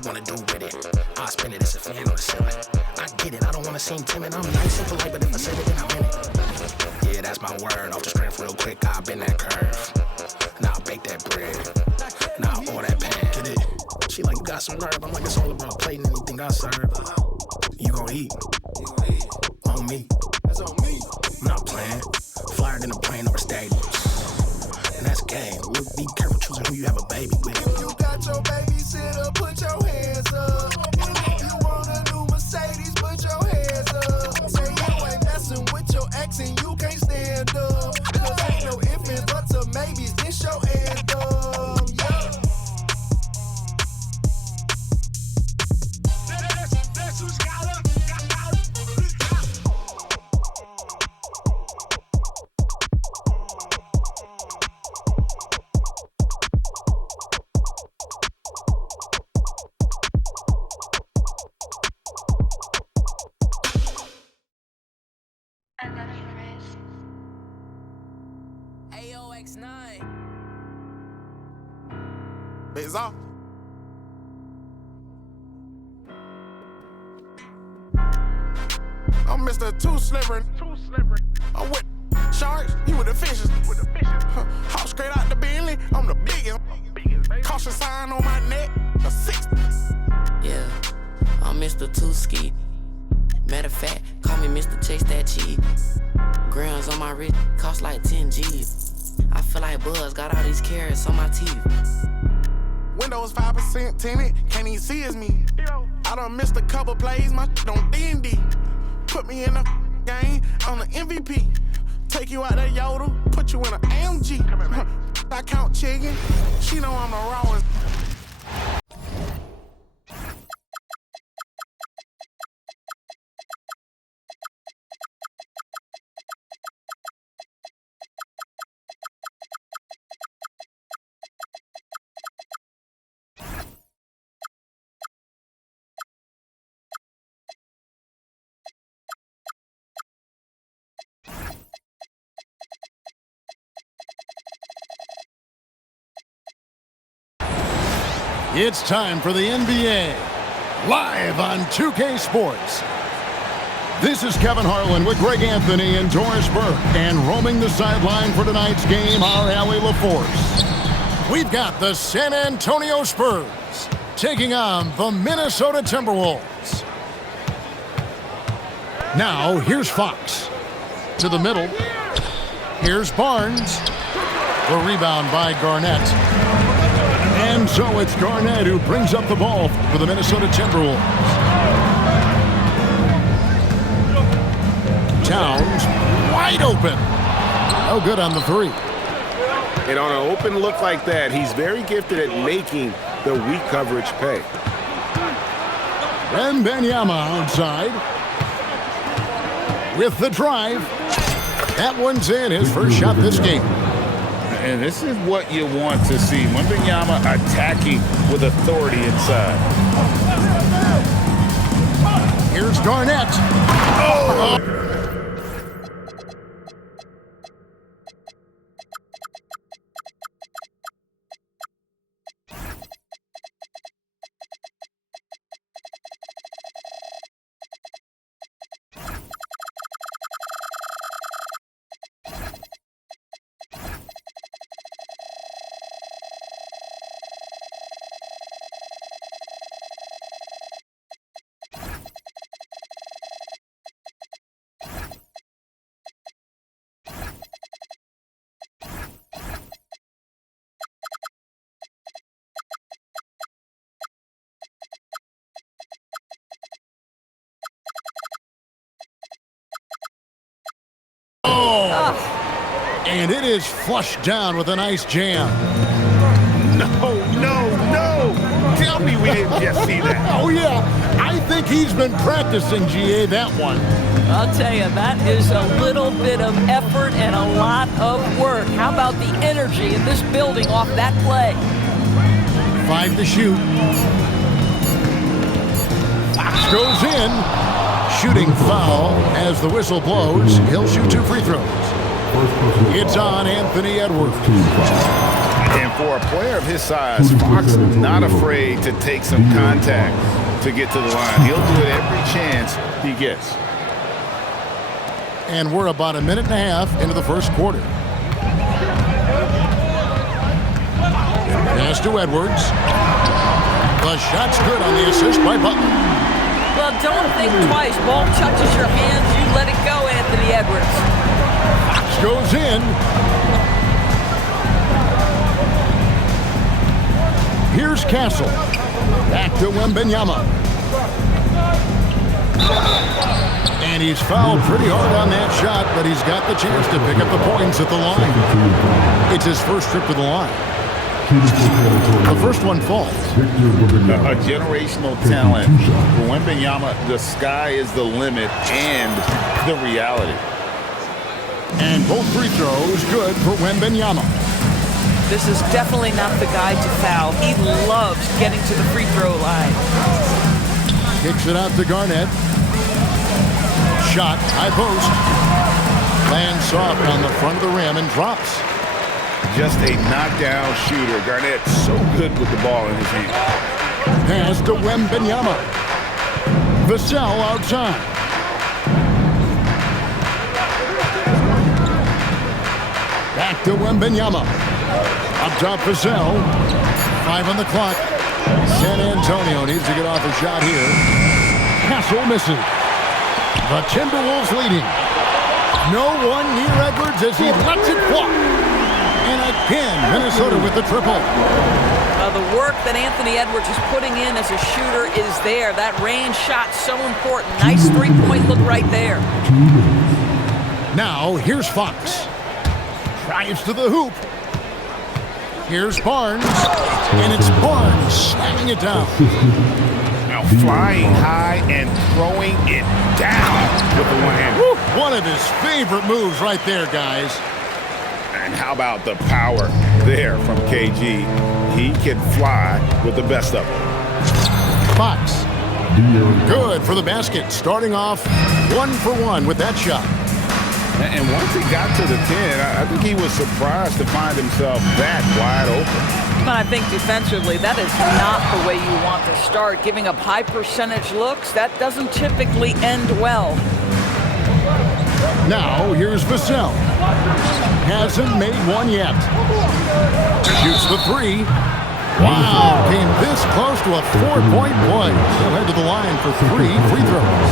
you wanna do with it? I'll spin it as a fan on the ceiling. I get it, I don't wanna seem timid. I'm nice and polite, but if I said it, then I meant it. Yeah, that's my word. Off the strength real quick, I'll bend that curve. Now I'll bake that bread. Now I'll pour that pan. Get it? She like, you got some nerve. I'm like, it's all about plating anything I serve. You gon' eat. On me. That's on me. I'm not playing. Flyer than a plane over stadiums. And that's game. Look, be careful choosing who you have a baby with. If you got your babysitter, put your hands up. If you want a new Mercedes, put your hands up. Say you ain't messing with your ex and you can't stand up. Cause ain't no ifs and buts or maybes, this your anthem. Yeah. That's who's got it. AOX9. It's off. I'm Mr. Too Slippery. I'm with sharks, you with the fishes. Hop straight out the Bentley, I'm the biggest. Caution sign on my neck, a 60. Yeah, I'm Mr. Too Ski. Matter of fact, call me Mr. Chase That Cheese. Grams on my wrist cost like 10 G's. I feel like Buzz got all these carrots on my teeth. Windows 5% tinted, can't even see it's me. I done missed a couple plays, my on D&D. Put me in the game, I'm the MVP. Take you out that Yoda, put you in an AMG. I count chicken, she know I'm the rawest. It's time for the NBA, live on 2K Sports. This is Kevin Harlan with Greg Anthony and Doris Burke, and roaming the sideline for tonight's game, our Allie LaForce. We've got the San Antonio Spurs taking on the Minnesota Timberwolves. Now, here's Fox. To the middle. Here's Barnes. The rebound by Garnett. And so it's Garnett who brings up the ball for the Minnesota Timberwolves. Towns wide open. No good on the three. And on an open look like that, he's very gifted at making the weak coverage pay. And Wembanyama outside. With the drive. That one's in, his first shot this game. And this is what you want to see. Wembanyama attacking with authority inside. Here's Garnett. Oh! And it is flushed down with a nice jam. No. Tell me we didn't just see that. Oh, yeah. I think he's been practicing, GA, that one. I'll tell you, that is a little bit of effort and a lot of work. How about the energy in this building off that play? 5 to shoot. Fox goes in. Shooting foul as the whistle blows. He'll shoot 2 free throws. It's on Anthony Edwards. And for a player of his size, Fox not afraid to take some contact to get to the line. He'll do it every chance he gets. And we're about a minute and a half into the first quarter. Pass to Edwards. The shot's good on the assist by Butler. Well, don't think twice. Ball touches your hands, you let it go, Anthony Edwards. Fox goes in. Here's Castle. Back to Wembanyama. And he's fouled pretty hard on that shot, but he's got the chance to pick up the points at the line. It's his first trip to the line. The first one falls. A generational talent. For Wembanyama, the sky is the limit and the reality. And both free throws good for Wembanyama. This is definitely not the guy to foul. He loves getting to the free throw line. Kicks it out to Garnett. Shot, high post. Lands soft on the front of the rim and drops. Just a knockdown shooter. Garnett so good with the ball in his hand. Pass to Wembanyama. Vassell outside. Back to Wembanyama. Up top, Vassell. 5 on the clock. San Antonio needs to get off a shot here. Castle misses. The Timberwolves leading. No one near Edwards as he lets it fly. And again, Minnesota with the triple. The work that Anthony Edwards is putting in as a shooter is there. That range shot so important. Nice three-point look right there. Now, here's Fox. Drives to the hoop. Here's Barnes. And it's Barnes slamming it down. Now flying high and throwing it down with the one hand. One of his favorite moves right there, guys. And how about the power there from KG? He can fly with the best of them. Fox. Good for the basket. Starting off 1 for 1 with that shot. And once he got to the 10, I think he was surprised to find himself that wide open. But I think defensively, that is not the way you want to start. Giving up high percentage looks, that doesn't typically end well. Now, here's Vassell. Hasn't made one yet. Shoots the 3. Wow, came this close to a 4-point play. He'll head to the line for 3 free throws.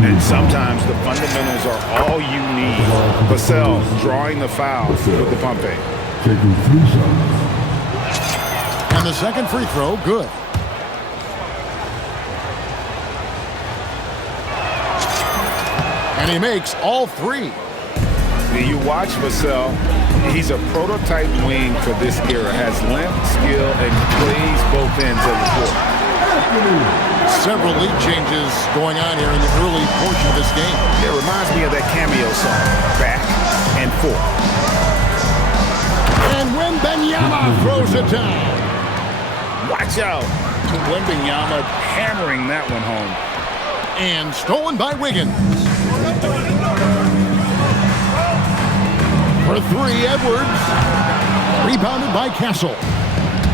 And sometimes the fundamentals are all you need. Vassell drawing the foul with the pump fake. And the second free throw, good. And he makes all 3. You watch Vassell, he's a prototype wing for this era. Has length, skill, and plays both ends of the court. Several lead changes going on here in the early portion of this game. It reminds me of that cameo song, Back and Forth. And Wembanyama throws it down. Watch out. Wembanyama hammering that one home. And stolen by Wiggins. For 3, Edwards. Rebounded by Castle.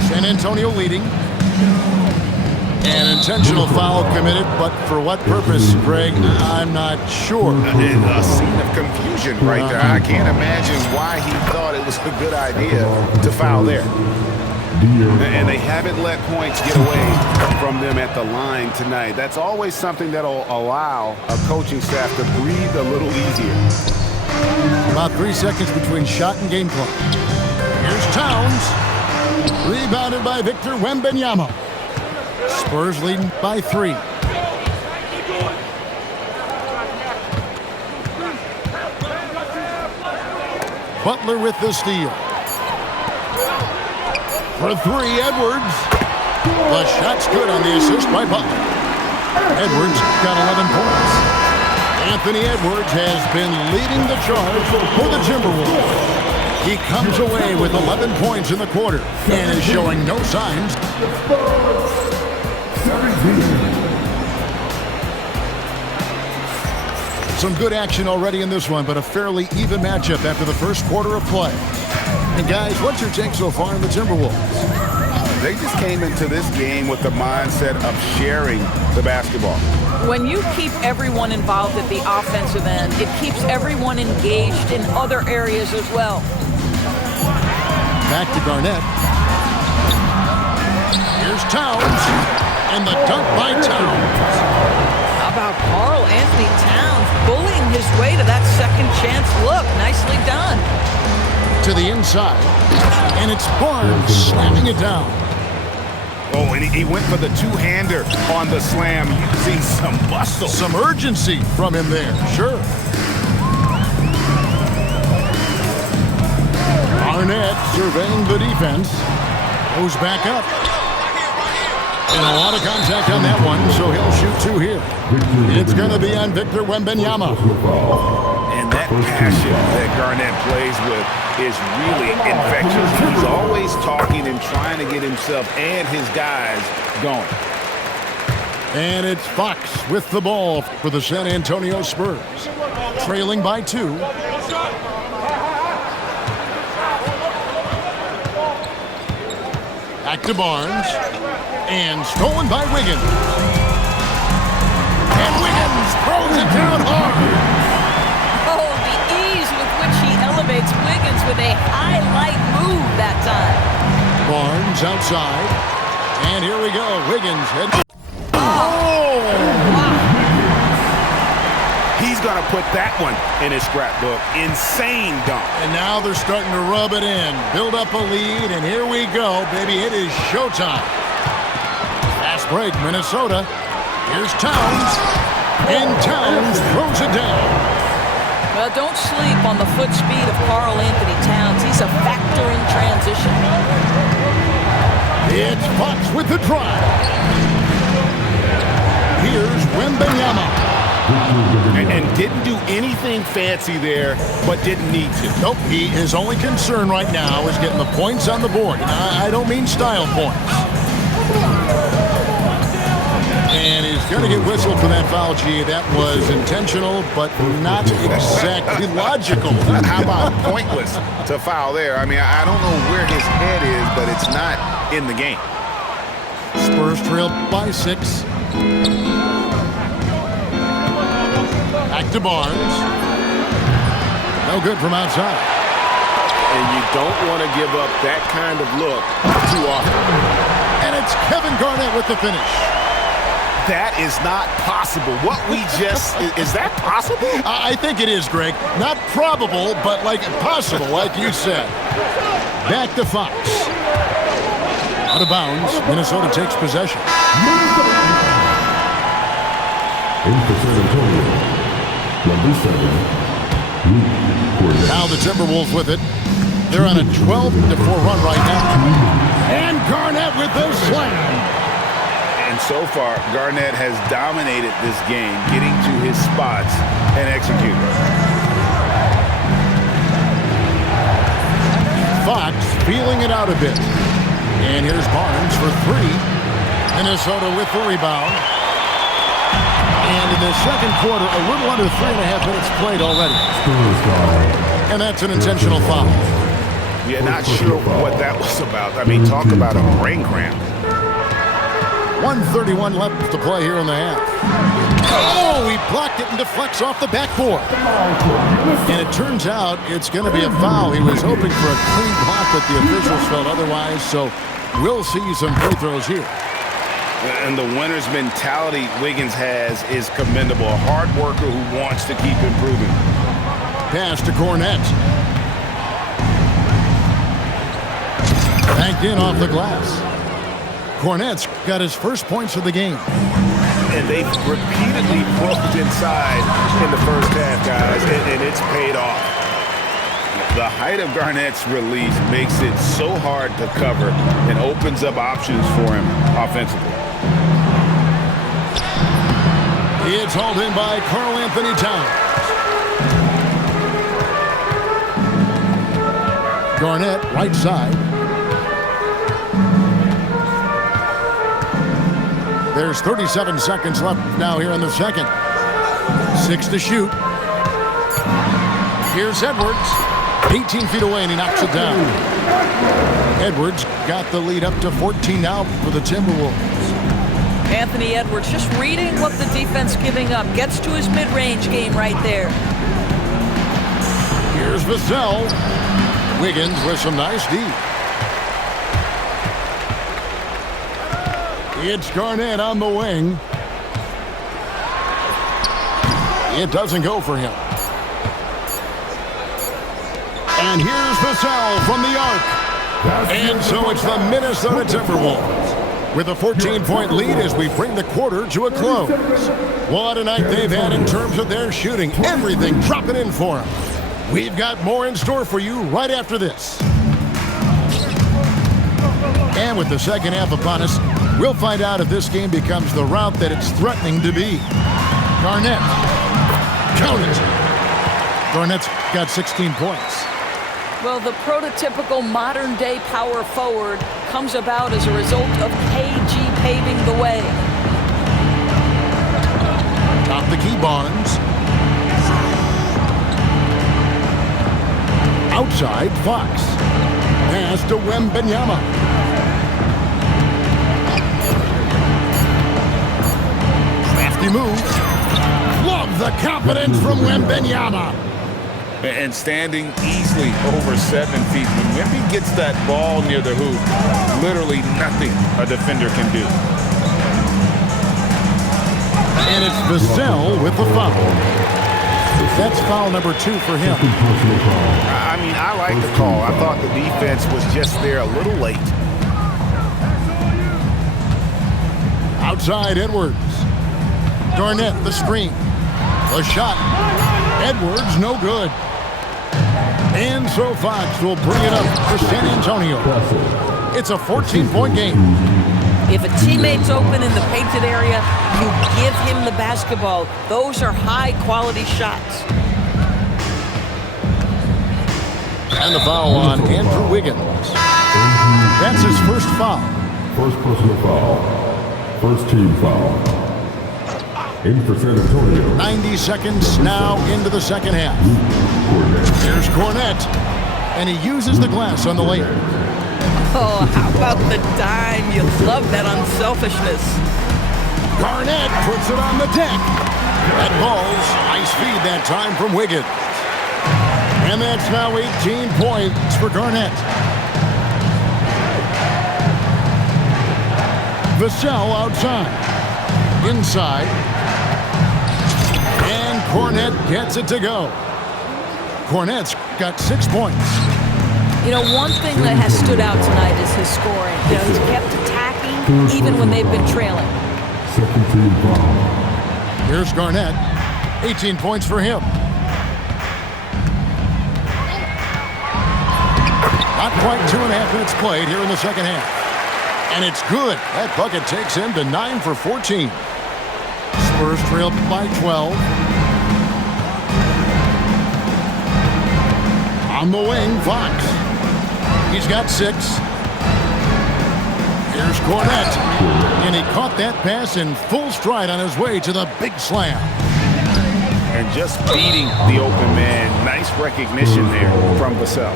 San Antonio leading. An intentional foul committed, but for what purpose, Greg, I'm not sure. A scene of confusion right there. I can't imagine why he thought it was a good idea to foul there. And they haven't let points get away from them at the line tonight. That's always something that'll allow a coaching staff to breathe a little easier. About 3 seconds between shot and game clock. Here's Towns. Rebounded by Victor Wembanyama. Spurs leading by 3. Butler with the steal. For 3, Edwards. The shot's good on the assist by Butler. Edwards got 11 points. Anthony Edwards has been leading the charge for the Timberwolves. He comes away with 11 points in the quarter and is showing no signs. Some good action already in this one, but a fairly even matchup after the first quarter of play. And guys, what's your take so far on the Timberwolves? They just came into this game with the mindset of sharing the basketball. When you keep everyone involved at the offensive end, it keeps everyone engaged in other areas as well. Back to Garnett. Here's Towns. And the dunk by Towns. How about Karl Anthony Towns bullying his way to that second chance look? Nicely done. To the inside. And it's Barnes slamming it down. Oh, and he went for the two-hander on the slam, using some muscle. Some urgency from him there, sure. Barnett surveying the defense. Goes back up. And a lot of contact on that one, so he'll shoot two here. It's going to be on Victor Wembanyama. And that passion that Garnett plays with is really infectious. He's always talking and trying to get himself and his guys going. And it's Fox with the ball for the San Antonio Spurs. Trailing by 2. Back to Barnes. And stolen by Wiggins. And Wiggins throws it down hard. Oh, the ease with which he elevates Wiggins with a highlight move that time. Barnes outside. And here we go. Wiggins. Oh! Wow. He's going to put that one in his scrapbook. Insane dunk. And now they're starting to rub it in. Build up a lead, and here we go, baby. It is showtime. Fast break, Minnesota. Here's Towns. And Towns throws it down. Well, don't sleep on the foot speed of Karl Anthony Towns. He's a factor in transition. It's Fox with the drive. Here's Wembanyama. And didn't do anything fancy there, but didn't need to. Nope, his only concern right now is getting the points on the board. And I don't mean style points. And he's going to get whistled for that foul, G. That was intentional, but not exactly logical. How about pointless to foul there? I mean, I don't know where his head is, but it's not in the game. Spurs trail by 6. Back to Barnes. No good from outside. And you don't want to give up that kind of look too often. And it's Kevin Garnett with the finish. That is not possible. What we just, is that possible? I think it is, Greg. Not probable, but like possible, like you said. Back to Fox. Out of bounds. Minnesota takes possession. Now the Timberwolves with it. They're on a 12-4 run right now. And Garnett with the slam. And so far, Garnett has dominated this game, getting to his spots and executing. Fox feeling it out a bit. And here's Barnes for 3. Minnesota with the rebound. And in the second quarter, a little under 3.5 minutes played already. And that's an intentional foul. Yeah, not sure what that was about. I mean, talk about a brain cramp. 1:31 left to play here in the half. Oh, he blocked it and deflects off the backboard. And it turns out it's going to be a foul. He was hoping for a clean block, but the officials felt otherwise, so we'll see some free throws here. And the winner's mentality Wiggins has is commendable. A hard worker who wants to keep improving. Pass to Garnett. Banked in off the glass. Garnett's got his first points of the game. And they've repeatedly broke inside in the first half, guys, and it's paid off. The height of Garnett's release makes it so hard to cover and opens up options for him offensively. It's hauled in by Karl Anthony Towns. Garnett, right side. There's 37 seconds left now here in the second. 6 to shoot. Here's Edwards. 18 feet away, and he knocks it down. Edwards got the lead up to 14 now for the Timberwolves. Anthony Edwards just reading what the defense giving up. Gets to his mid-range game right there. Here's Vassell. Wiggins with some nice D. It's Garnett on the wing. It doesn't go for him. And here's Vassell from the arc. And so it's the Minnesota Timberwolves with a 14-point lead as we bring the quarter to a close. What a night they've had in terms of their shooting. Everything dropping in for them. We've got more in store for you right after this. And with the second half upon us, we'll find out if this game becomes the route that it's threatening to be. Garnett. Count it. Garnett's got 16 points. Well, the prototypical modern-day power forward comes about as a result of KG paving the way. Top the key, Barnes. Outside, Fox. Pass to Wembanyama. Crafty move. Love the confidence from Wembanyama. And standing easily over 7 feet. When Wemby gets that ball near the hoop, literally nothing a defender can do. And it's Vassell with the foul. That's foul number 2 for him. I mean, I like the call. I thought the defense was just there a little late. Outside, Edwards. Garnett, the screen. The shot. Edwards, no good. And so Fox will bring it up for San Antonio. It's a 14-point game. If a teammate's open in the painted area, you give him the basketball. Those are high-quality shots. And the foul on Andrew Wiggins. That's his first foul. First personal foul. First team foul. In for San Antonio. 90 seconds now into the second half. Here's Garnett. And he uses the glass on the layup. Oh, how about the dime? You love that unselfishness. Garnett puts it on the deck. That ball's ice feed that time from Wiggins. And that's now 18 points for Garnett. Vassell outside. Inside. And Garnett gets it to go. Garnett's got 6 points. You know, one thing that has stood out tonight is his scoring. You know, he's kept attacking even when they've been trailing. Second team foul. Here's Garnett. 18 points for him. Not quite 2.5 minutes played here in the second half. And it's good. That bucket takes him to 9 for 14. Spurs trail by 12. On the wing, Fox. He's got 6. Here's Garnett. And he caught that pass in full stride on his way to the big slam. And just beating the open man. Nice recognition there from Vassell.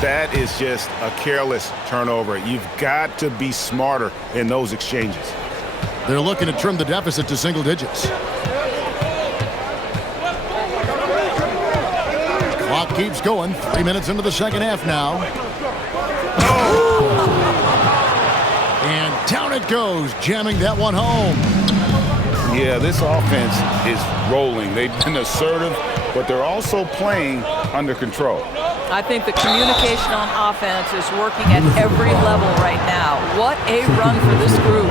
That is just a careless turnover. You've got to be smarter in those exchanges. They're looking to trim the deficit to single digits. Clock keeps going. 3 minutes into the second half now. And down it goes, jamming that one home. Yeah, this offense is rolling. They've been assertive, but they're also playing under control. I think the communication on offense is working at every level right now. What a run for this group.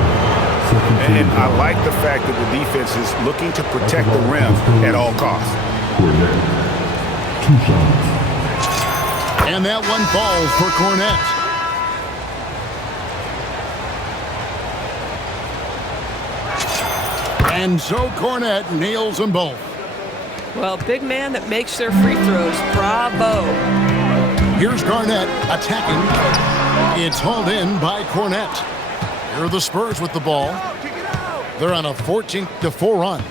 And I like the fact that the defense is looking to protect the rim at all costs. 2 shots. And that one falls for Garnett. And so Garnett nails them both. Well, big man that makes their free throws. Bravo. Here's Garnett attacking. It's hauled in by Garnett. Here are the Spurs with the ball. They're on a 14-4 run.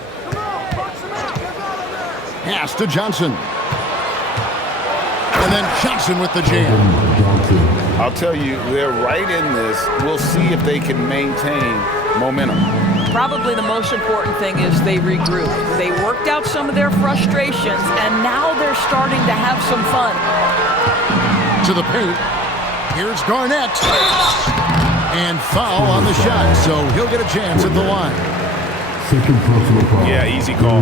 Pass to Johnson. And then Johnson with the jam. I'll tell you, they're right in this. We'll see if they can maintain momentum. Probably the most important thing is they regrouped. They worked out some of their frustrations, and now they're starting to have some fun. To the paint. Here's Garnett. And foul on the shot, so he'll get a chance at the line. Second personal foul. Yeah, easy call.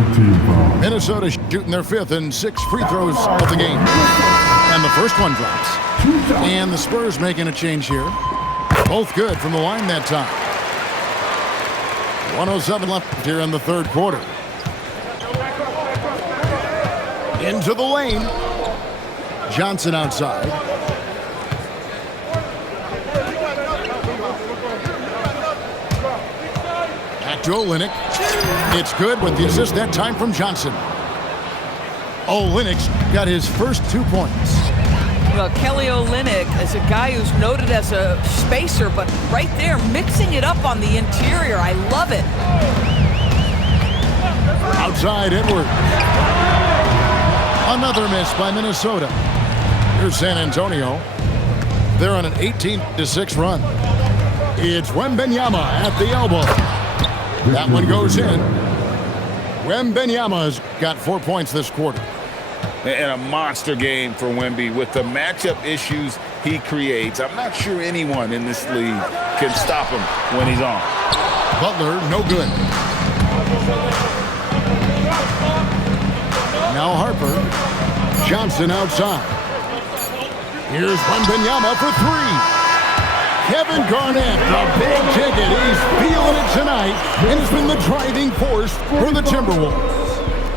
Minnesota shooting their 5th and 6 free throws of the game. And the first one drops. And the Spurs making a change here. Both good from the line that time. 1:07 left here in the third quarter. Into the lane. Johnson outside. Back to Olynyk. It's good with the assist that time from Johnson. Olynyk's got his first 2 points. Well, Kelly Olynyk is a guy who's noted as a spacer, but right there, mixing it up on the interior. I love it. Outside Edwards. Another miss by Minnesota. Here's San Antonio. They're on an 18-6 run. It's Wembanyama at the elbow. That one goes in. Wembanyama's got 4 points this quarter. And a monster game for Wemby with the matchup issues he creates. I'm not sure anyone in this league can stop him when he's on. Butler, no good. Now Harper. Johnson outside. Here's Wembanyama for 3. Kevin Garnett, the big ticket. He's feeling it tonight and has been the driving force for the Timberwolves.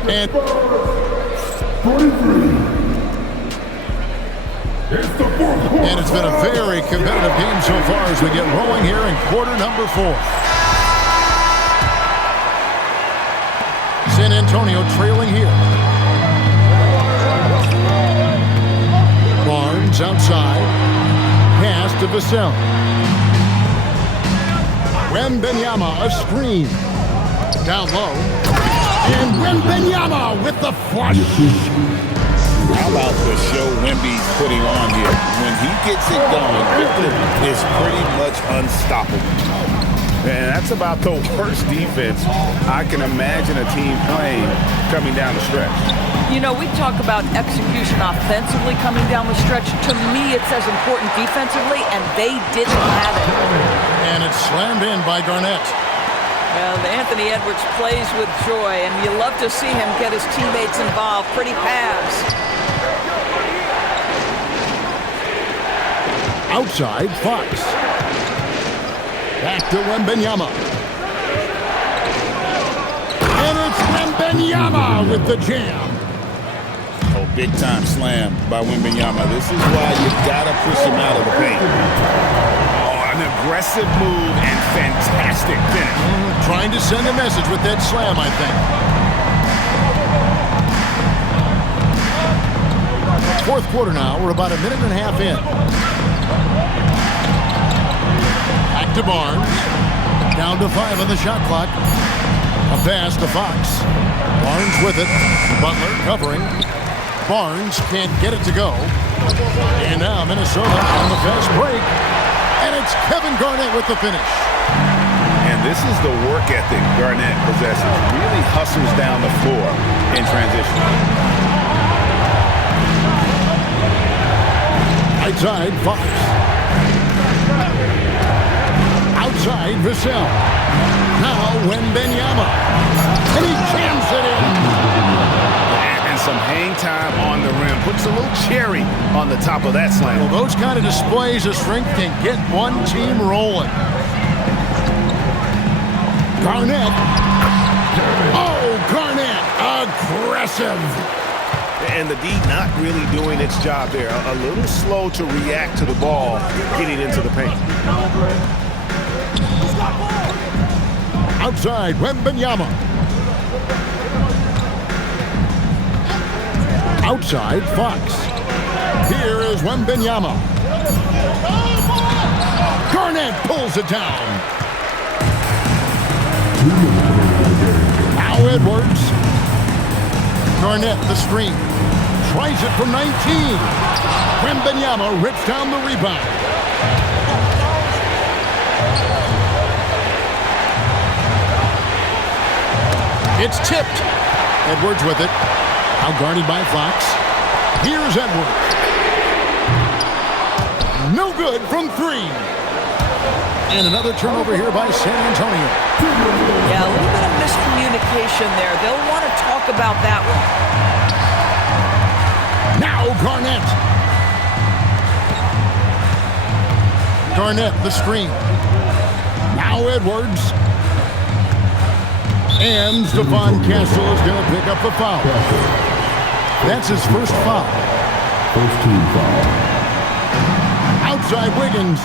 And 43. It's the fourth quarter. And it's been a very competitive game so far as we get rolling here in quarter number 4. San Antonio trailing here. Barnes outside. Pass to Vassell. Wembanyama, a screen. Down low. And Wembanyama with the flush. How about the show Wemby's putting on here? When he gets it going, it is pretty much unstoppable. And that's about the worst defense I can imagine a team playing coming down the stretch. You know, we talk about execution offensively coming down the stretch. To me, it's as important defensively, and they didn't have it. And it's slammed in by Garnett. Well, Anthony Edwards plays with joy, and you love to see him get his teammates involved. Pretty pass. Outside, Fox. Back to Wembanyama. And it's Wembanyama with the jam. Oh, big time slam by Wembanyama. This is why you gotta push him out of the paint. Oh, an aggressive move and fantastic finish. Trying to send a message with that slam, I think. Fourth quarter now. We're about a minute and a half in. Back to Barnes. Down to 5 on the shot clock. A pass to Fox. Barnes with it. Butler covering. Barnes can't get it to go. And now Minnesota on the fast break. And it's Kevin Garnett with the finish. And this is the work ethic Garnett possesses. Really hustles down the floor in transition. Outside, Fox. Outside, Vassell. Now Wembanyama. And he jams it in. And some hang time on the rim. Puts a little cherry on the top of that slam. Well, those kind of displays of strength can get one team rolling. Garnett. Oh, Garnett. Aggressive. And the D not really doing its job there. A little slow to react to the ball getting into the paint. Outside, Wembanyama. Outside, Fox. Here is Wembanyama. Garnett pulls it down. Now Edwards. Garnett, the screen. tries it from 19. Wembanyama rips down the rebound. It's tipped. Edwards with it. Now guarded by Fox. Here's Edwards. No good from 3. And another turnover here by San Antonio. Yeah, a little bit of miscommunication there. They'll want to talk about that one. Now Garnett. Garnett, the screen. Now Edwards. And Stephon Castle is going to pick up the foul. That's his first foul. First team foul. Outside Wiggins.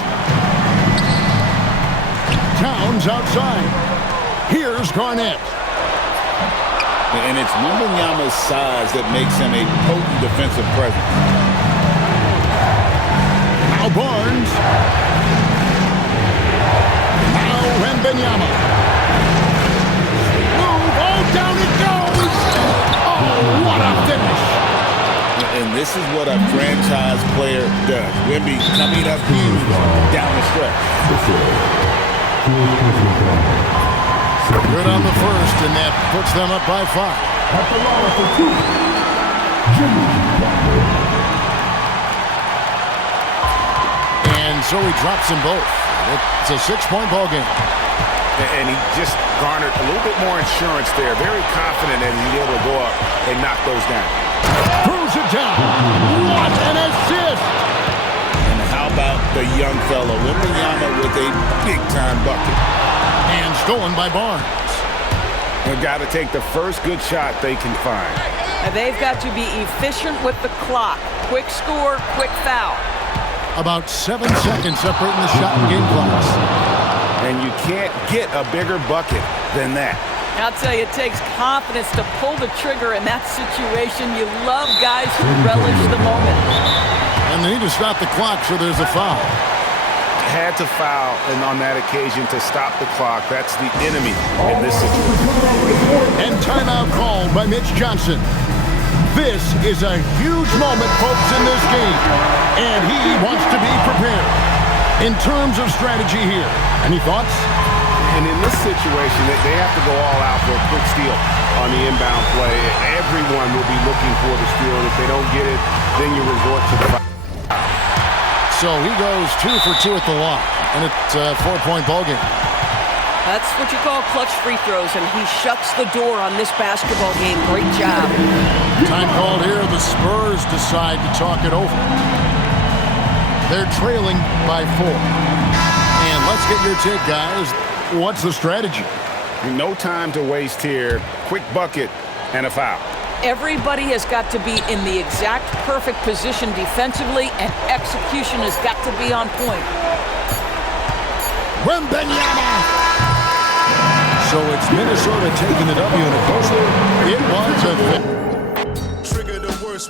Towns outside. Here's Garnett. And it's Wembanyama's size that makes him a potent defensive presence. Now Barnes. Now Wembanyama. Move. Oh, down it goes. Oh, what a finish. And this is what a franchise player does. Wemby coming up huge down the stretch. Good on the first, and that puts them up by 5. At the line for 2, Jimmy Butler. And so he drops them both. It's a 6-point ball game. And he just garnered a little bit more insurance there. Very confident that he'll be able to go up and knock those down. Throws it down. What an assist! And how about the young fellow, Wembanyama with a big-time bucket. And stolen by Barnes. They've got to take the first good shot they can find. And they've got to be efficient with the clock. Quick score, quick foul. About 7 seconds separating the shot and game clocks. And you can't get a bigger bucket than that. I'll tell you, it takes confidence to pull the trigger in that situation. You love guys who relish the moment. And they need to stop the clock, so there's a foul. Had to foul, and on that occasion to stop the clock. That's the enemy in this situation. And timeout called by Mitch Johnson. This is a huge moment, folks, in this game. And he wants to be prepared. In terms of strategy here, any thoughts? And in this situation, they have to go all out for a quick steal on the inbound play. Everyone will be looking for the steal, and if they don't get it, then you resort to the foul. So he goes 2 for 2 at the line, and it's a 4-point ball game. That's what you call clutch free throws, and he shuts the door on this basketball game. Great job. Time called here. The Spurs decide to talk it over. They're trailing by 4. And let's get your take, guys. What's the strategy? No time to waste here. Quick bucket and a foul. Everybody has got to be in the exact perfect position defensively, and execution has got to be on point. Wembanyama! So it's Minnesota taking the W in a close one. It was a